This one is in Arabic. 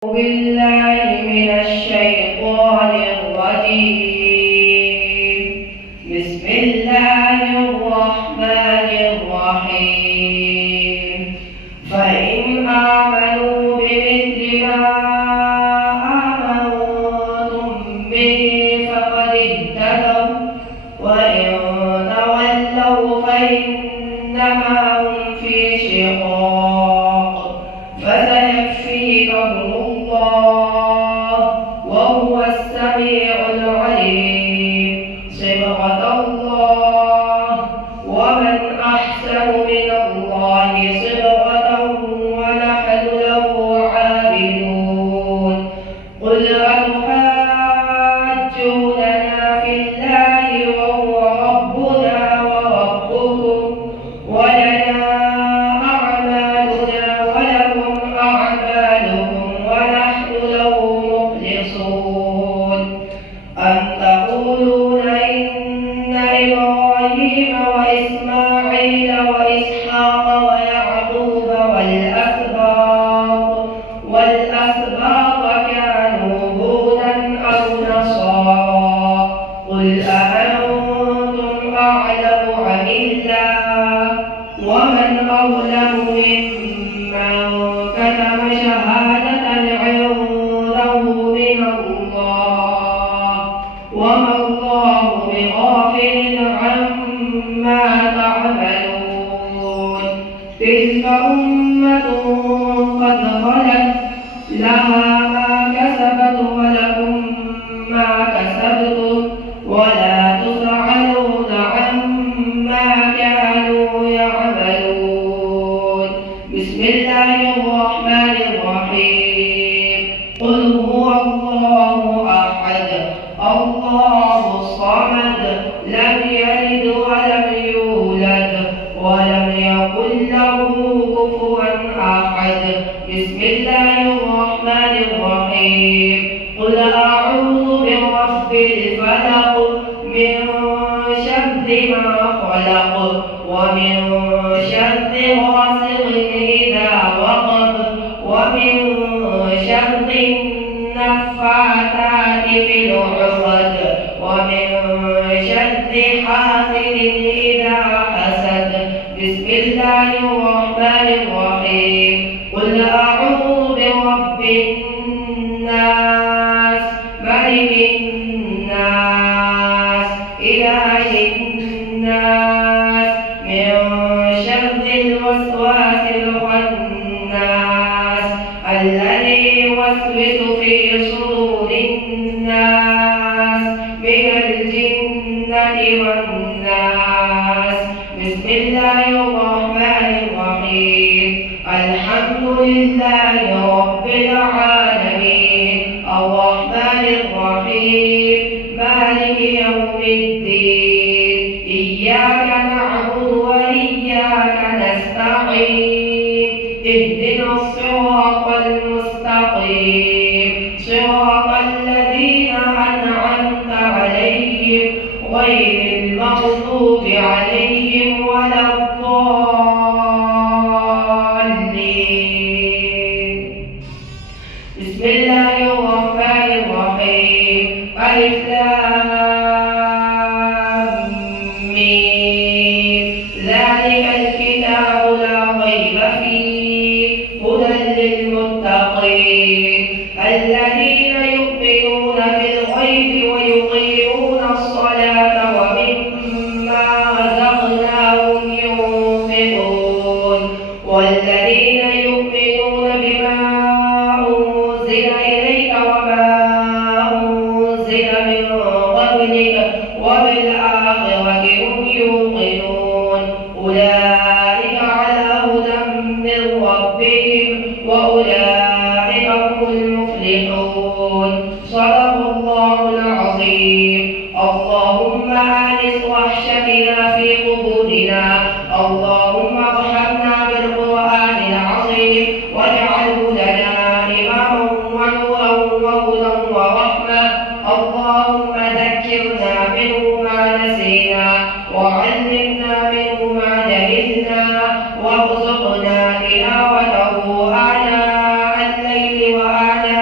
بالله من الشيطان الرجيم. بسم الله الرحمن الرحيم. فإن آمنوا بمثل ما آمنتم به فقد اهتدوا وإن تولوا فإنما هم في شقاق فسيكفيكهم الله وهو السميع العليم. صبغة الله ومن أحسن من الله صبغة ونحن له عابدون. قل أتحاجوننا في الله وهو ربنا وربكم ولنا أعمالنا ولكم أعمالكم ونحن له مخلصون. أم تقولون إن إبراهيم وإسماعيل وإسحاق ويعقوب والأسباط كانوا هودا أو نصارى؟ قل أأنتم أعلم أم الله؟ ومن أظلم ممن كتم شهادة عنده من الله وما الله بغافل عما تعملون. تلك أمة قد خلت لها ما كسبت ولكم ما كسبتم ولا تسألون عما كانوا يعملون. بسم الله الرحمن الرحيم. قل هو الله أحد الله الصمد لم يلد ولم يولد ولم يكن له كفوا أحد. بسم الله الرحمن الرحيم. قل أعوذ برب الفلق من شر ما خلق ومن شر غاسق إذا وقب ومن شر النفاثات في العقد ومن شر حاسد إذا حسد. بسم الله الرحمن الرحيم. قل أعوذ برب الناس ملك الناس إله الناس من شر الوسواس الخناس الذي يوسوس في صدور الناس من الجنة والناس. بسم الله الرحمن الرحيم. الحمد لله رب العالمين الرحمن الرحيم مالك يوم الدين. إياك نعبد وإياك نستعين. اهدنا الصراط المستقيم صراط الذين أنعمت عليهم غير المغضوب عليهم ولا الضالين. بسم الله الرحمن الرحيم. ألف لام ميم. ذلك الكتاب لا ريب فيه هدى للمتقين الذين يؤمنون بالغيب ويقيمون الصلاة ومما رزقناهم ينفقون والذين يؤمنون بما أنزل إليك وما أنزل من قبلك وبالآخرة هم يوقنون. أولئك على هدى من ربهم وأولئك هم المفلحون. صدق الله العظيم. اللهم آنس وحشتنا في قبورنا. اللهم ارحمنا بالقرآن العظيم واجعله لنا إماما ونورا وهدى ورحمة. اللهم ذكرنا منه ما نسينا وعلمنا منه ما جهلنا وارزقنا تلاوته آناء الليل وآناء